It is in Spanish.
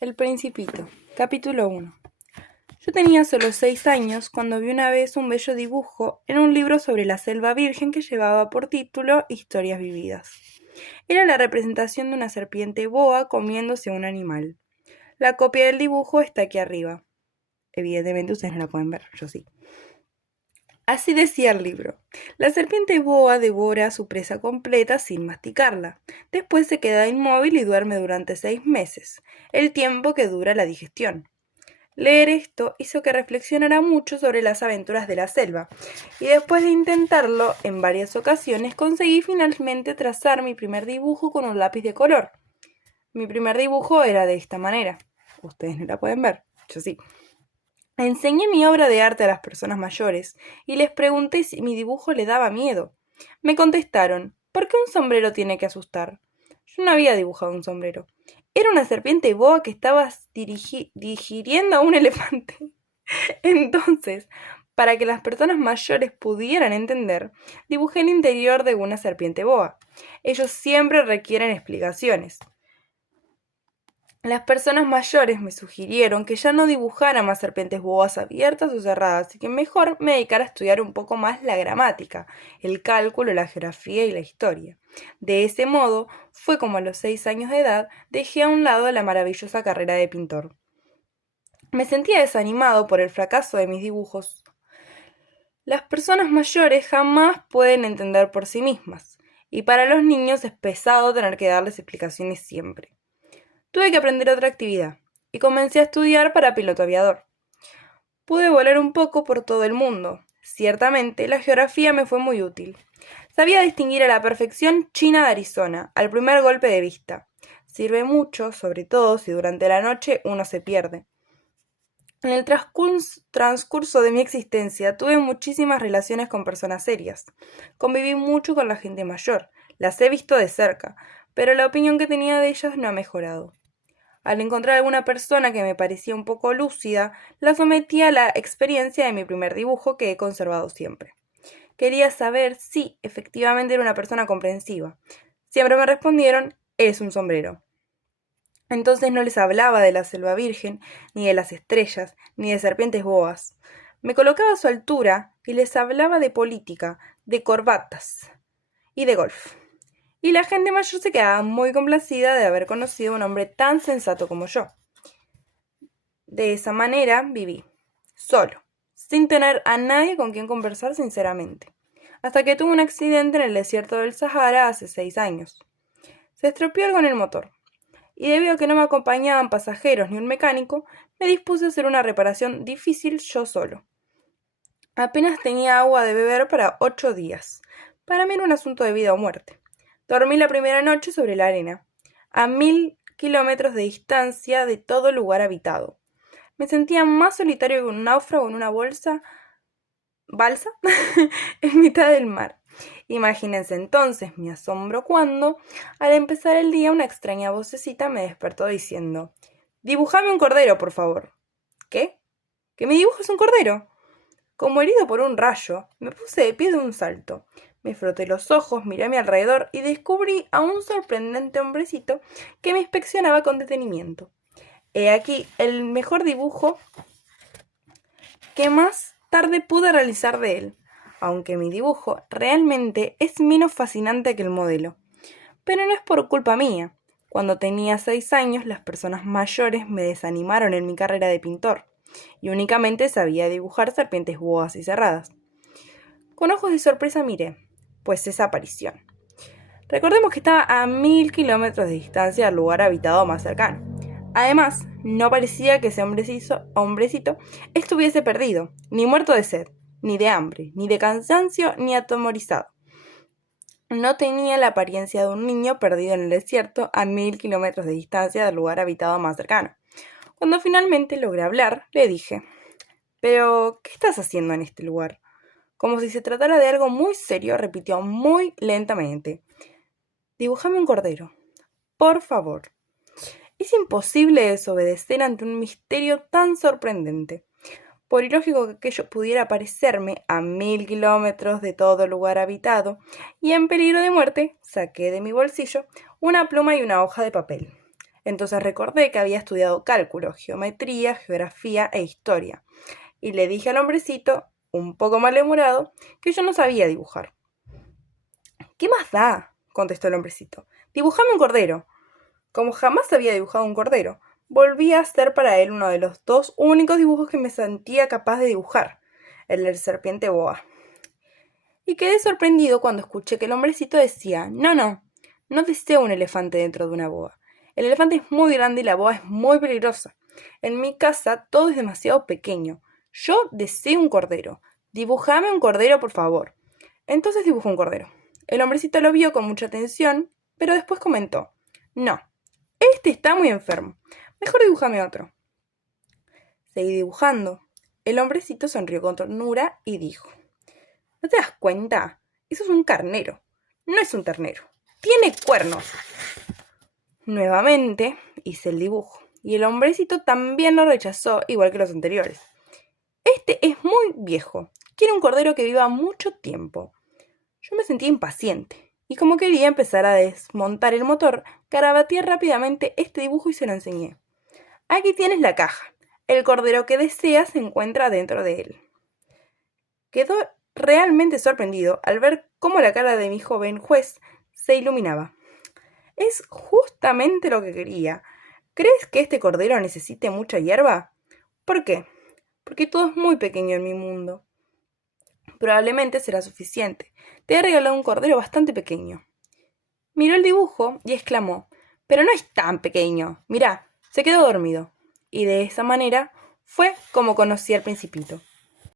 El Principito, capítulo 1. Yo tenía solo 6 años cuando vi una vez un bello dibujo en un libro sobre la selva virgen que llevaba por título Historias vividas. Era la representación de una serpiente boa comiéndose a un animal. La copia del dibujo está aquí arriba. Evidentemente ustedes no la pueden ver, yo sí. Así decía el libro. La serpiente boa devora a su presa completa sin masticarla. Después se queda inmóvil y duerme durante 6 meses, el tiempo que dura la digestión. Leer esto hizo que reflexionara mucho sobre las aventuras de la selva, y después de intentarlo en varias ocasiones conseguí finalmente trazar mi primer dibujo con un lápiz de color. Mi primer dibujo era de esta manera. Ustedes no la pueden ver, yo sí. Enseñé mi obra de arte a las personas mayores y les pregunté si mi dibujo le daba miedo. Me contestaron, ¿por qué un sombrero tiene que asustar? Yo no había dibujado un sombrero. Era una serpiente boa que estaba digiriendo a un elefante. Entonces, para que las personas mayores pudieran entender, dibujé el interior de una serpiente boa. Ellos siempre requieren explicaciones. Las personas mayores me sugirieron que ya no dibujara más serpientes boas abiertas o cerradas y que mejor me dedicara a estudiar un poco más la gramática, el cálculo, la geografía y la historia. De ese modo, fue como a los 6 años de edad dejé a un lado la maravillosa carrera de pintor. Me sentía desanimado por el fracaso de mis dibujos. Las personas mayores jamás pueden entender por sí mismas, y para los niños es pesado tener que darles explicaciones siempre. Tuve que aprender otra actividad, y comencé a estudiar para piloto aviador. Pude volar un poco por todo el mundo. Ciertamente, la geografía me fue muy útil. Sabía distinguir a la perfección China de Arizona, al primer golpe de vista. Sirve mucho, sobre todo si durante la noche uno se pierde. En el transcurso de mi existencia tuve muchísimas relaciones con personas serias. Conviví mucho con la gente mayor, las he visto de cerca, pero la opinión que tenía de ellas no ha mejorado. Al encontrar alguna persona que me parecía un poco lúcida, la sometí a la experiencia de mi primer dibujo que he conservado siempre. Quería saber si efectivamente era una persona comprensiva. Siempre me respondieron, eres un sombrero. Entonces no les hablaba de la selva virgen, ni de las estrellas, ni de serpientes boas. Me colocaba a su altura y les hablaba de política, de corbatas y de golf. Y la gente mayor se quedaba muy complacida de haber conocido a un hombre tan sensato como yo. De esa manera viví, solo, sin tener a nadie con quien conversar sinceramente, hasta que tuve un accidente en el desierto del Sahara hace 6 años. Se estropeó algo en el motor, y debido a que no me acompañaban pasajeros ni un mecánico, me dispuse a hacer una reparación difícil yo solo. Apenas tenía agua de beber para 8 días. Para mí era un asunto de vida o muerte. Dormí la primera noche sobre la arena, a 1000 kilómetros de distancia de todo lugar habitado. Me sentía más solitario que un náufrago en una balsa en mitad del mar. Imagínense entonces mi asombro cuando, al empezar el día, una extraña vocecita me despertó diciendo: «Dibujame un cordero, por favor». ¿Qué? ¿Que mi dibujo es un cordero? Como herido por un rayo, me puse de pie de un salto. Me froté los ojos, miré a mi alrededor y descubrí a un sorprendente hombrecito que me inspeccionaba con detenimiento. He aquí el mejor dibujo que más tarde pude realizar de él, aunque mi dibujo realmente es menos fascinante que el modelo. Pero no es por culpa mía. Cuando tenía 6 años, las personas mayores me desanimaron en mi carrera de pintor, y únicamente sabía dibujar serpientes boas y cerradas. Con ojos de sorpresa miré, pues esa aparición. Recordemos que estaba a 1000 kilómetros de distancia del lugar habitado más cercano. Además, no parecía que ese hombrecito estuviese perdido, ni muerto de sed, ni de hambre, ni de cansancio, ni atemorizado. No tenía la apariencia de un niño perdido en el desierto a 1000 kilómetros de distancia del lugar habitado más cercano. Cuando finalmente logré hablar, le dije: «¿Pero qué estás haciendo en este lugar?». Como si se tratara de algo muy serio, repitió muy lentamente: «Dibújame un cordero, por favor». Es imposible desobedecer ante un misterio tan sorprendente. Por ilógico que aquello pudiera parecerme, a 1000 kilómetros de todo lugar habitado y en peligro de muerte, saqué de mi bolsillo una pluma y una hoja de papel. Entonces recordé que había estudiado cálculo, geometría, geografía e historia. Y le dije al hombrecito, un poco malhumorado, que yo no sabía dibujar. ¿Qué más da?, contestó el hombrecito. Dibujame un cordero. Como jamás había dibujado un cordero, volví a hacer para él uno de los dos únicos dibujos que me sentía capaz de dibujar, el de la serpiente boa. Y quedé sorprendido cuando escuché que el hombrecito decía, no deseo un elefante dentro de una boa. El elefante es muy grande y la boa es muy peligrosa. En mi casa todo es demasiado pequeño. Yo deseo un cordero. Dibujame un cordero, por favor. Entonces dibujó un cordero. El hombrecito lo vio con mucha atención, pero después comentó, no, este está muy enfermo. Mejor dibújame otro. Seguí dibujando. El hombrecito sonrió con ternura y dijo, ¿no te das cuenta? Eso es un carnero. No es un ternero. Tiene cuernos. Nuevamente hice el dibujo, y el hombrecito también lo rechazó, igual que los anteriores. Este es muy viejo. Quiere un cordero que viva mucho tiempo. Yo me sentía impaciente, y como quería empezar a desmontar el motor, garabateé rápidamente este dibujo y se lo enseñé. Aquí tienes la caja. El cordero que deseas se encuentra dentro de él. Quedó realmente sorprendido al ver cómo la cara de mi joven juez se iluminaba. Es justamente lo que quería. ¿Crees que este cordero necesite mucha hierba? ¿Por qué? Porque todo es muy pequeño en mi mundo. Probablemente será suficiente. Te he regalado un cordero bastante pequeño. Miró el dibujo y exclamó, pero no es tan pequeño. Mirá, se quedó dormido. Y de esa manera fue como conocí al Principito.